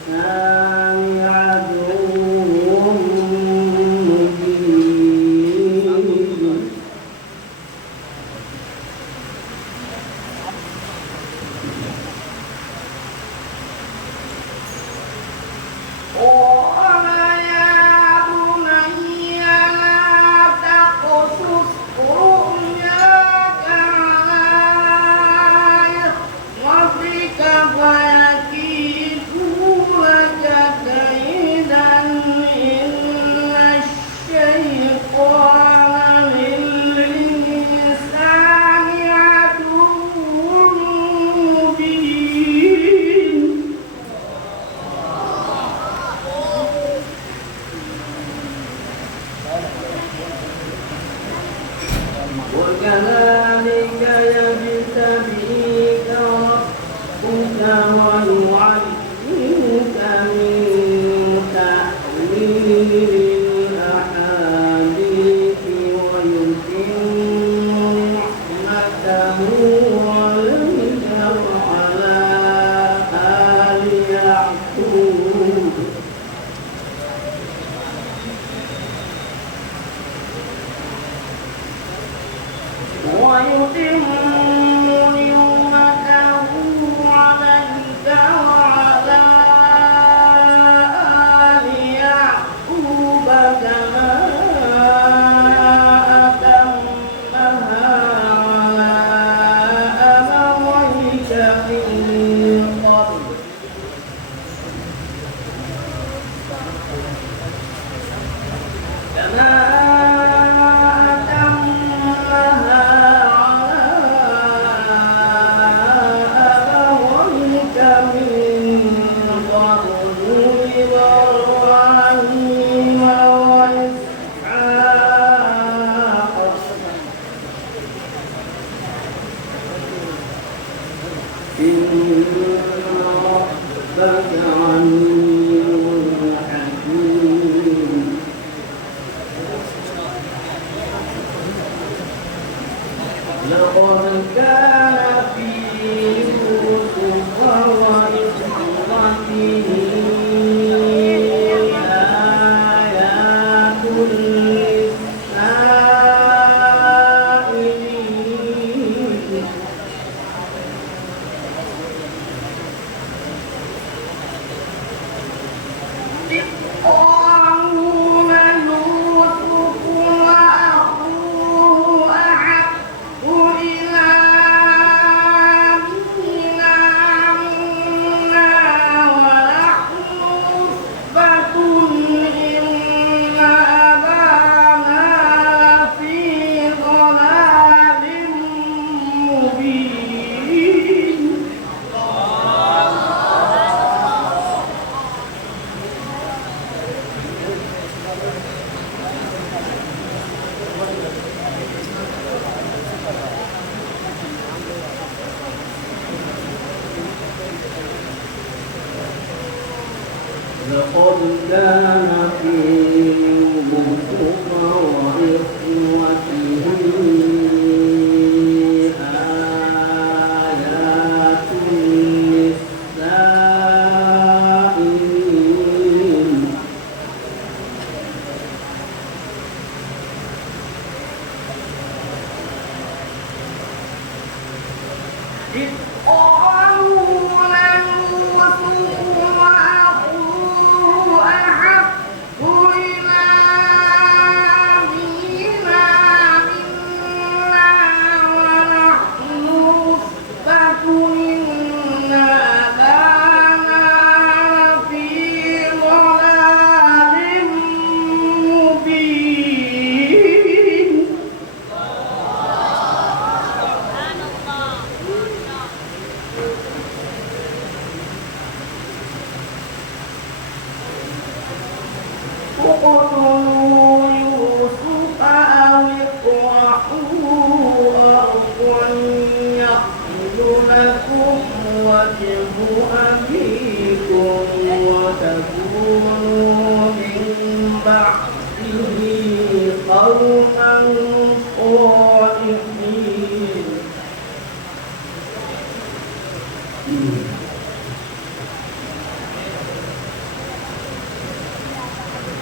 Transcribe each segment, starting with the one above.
الإنسان عدو وكذلك يجتبيك ربك ويعلمك من تأويل الأحاديث ويتم نعمته عليك وعلى آل يعقوب ويتم نعمته عليك وعلى آل يعقوب كما أتمها على أبويك من قبل كما لقد كان في يوسف وإخوته آيات للسائلين إذ قالوا ليوسف وأخوه أحب إلى أبينا منا ونحن عصبة إن أبانا لفي ضلال مبين لقد كان في يوسف وإخوته آيات للسائلين إذ قالوا ليوسف وأخوه أحب إلى أبينا منا ونحن عصبة إن أبانا لفي ضلال مبين اقتلوا يوسف أو اطرحوه أرضا يخل لكم وجه أبيكم وتكونوا من بعده قوما صالحين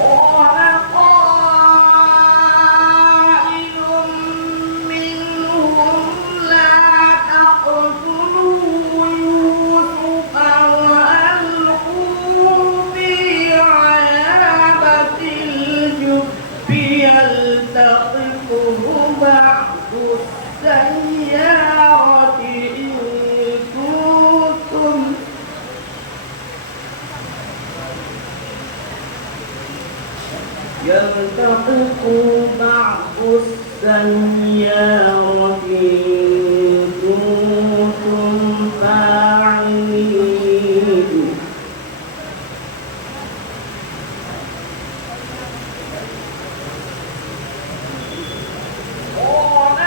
قال قائل منهم لا تقتلوا يوسف وألقوه في غيابة الجب يلتقطه بعض السيارة إن كنتم يلتقط بعض السيارة إن كنتم فاعلين قال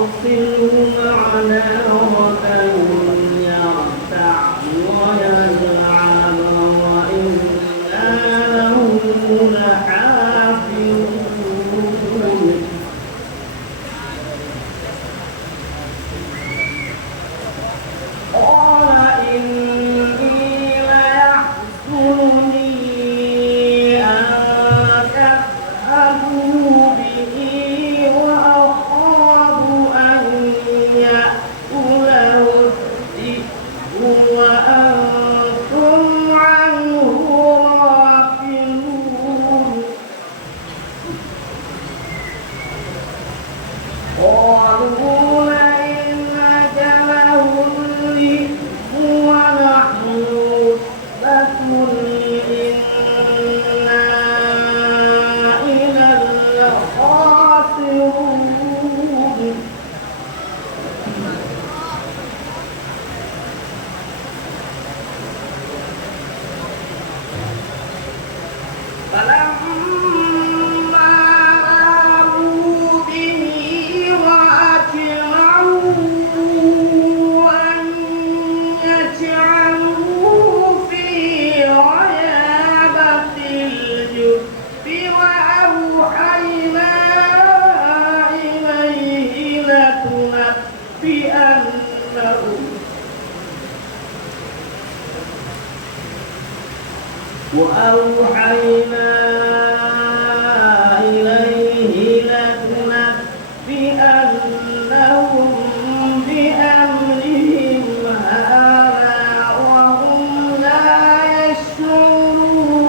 أرسله معنا غدا يرتع ويلعب وإنا له لحافظون قال إني ليحزنني أن تذهبوا به وأخاف أن يأكله الذئب وأنتم عنه غافلون قالوا لئن أكله الذئب ونحن عصبة إنا إذا لخاسرون فلما ذهبوا به وأجمعوا أن يجعلوه في غيابة الجب وأوحينا إليه لتنبئنهم وأوحينا إليه لتنبئنهم بأمرهم هذا وهم لا يشعرون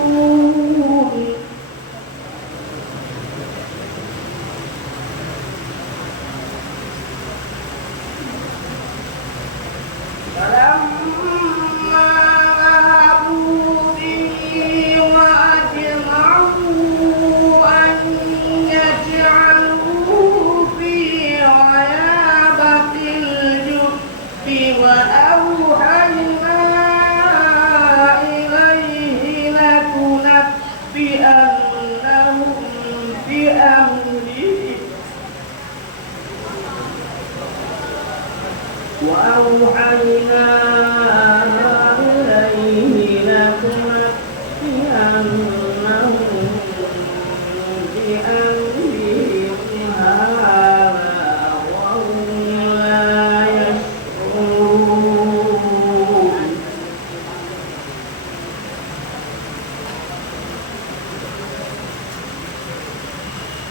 فلما ذهبوا به وأجمعوا أن يجعلوه في غيابة الجب وأوحينا إليه لتنبئنهم بأمرهم وأوحينا إليه لتنبئنهم بأمرهم هذا وهم لا يشعرون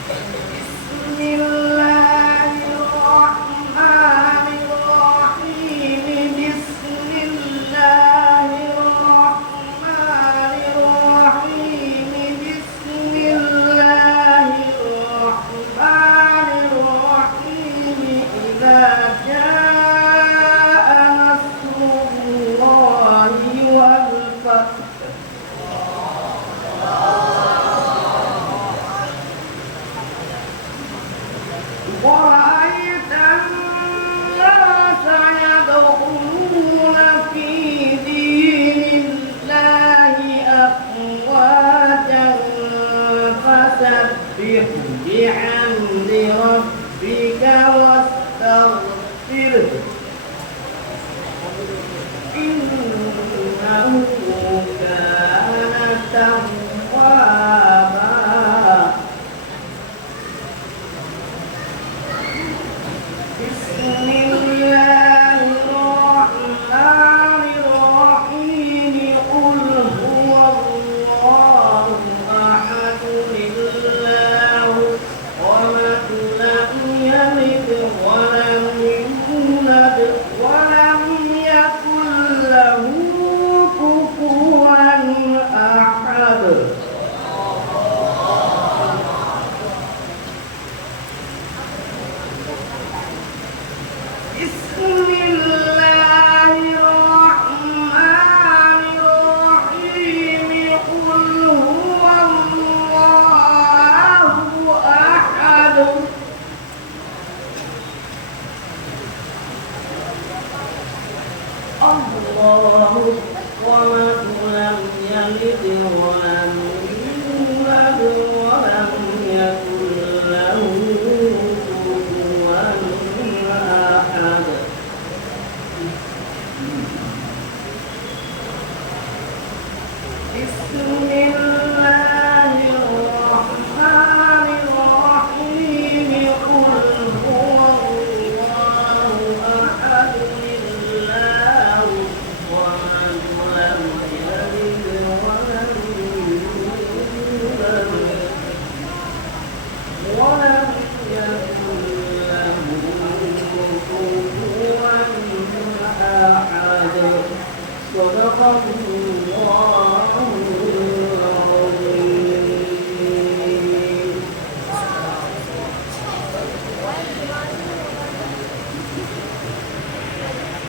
بسم الله الرحمن الرحيم بسم الله الرحمن الرحيم بسم الله الرحمن الرحيم إذا جاء نصر الله والفتح ورأيت الناس يدخلون في دين الله أفواجا فسبح بحمد ربك واستغفره إنه كان توابا بسم الله الرحمن الرحيم قل هو الله أحد الله الصمد لم يلد ولم يولد ولم يكن له كفوا أحد بسم الله الرحمن الرحيم قل هو الله أحد الله الصمد لم يلد ولم يولد ولم يكن له كفوا صدق الله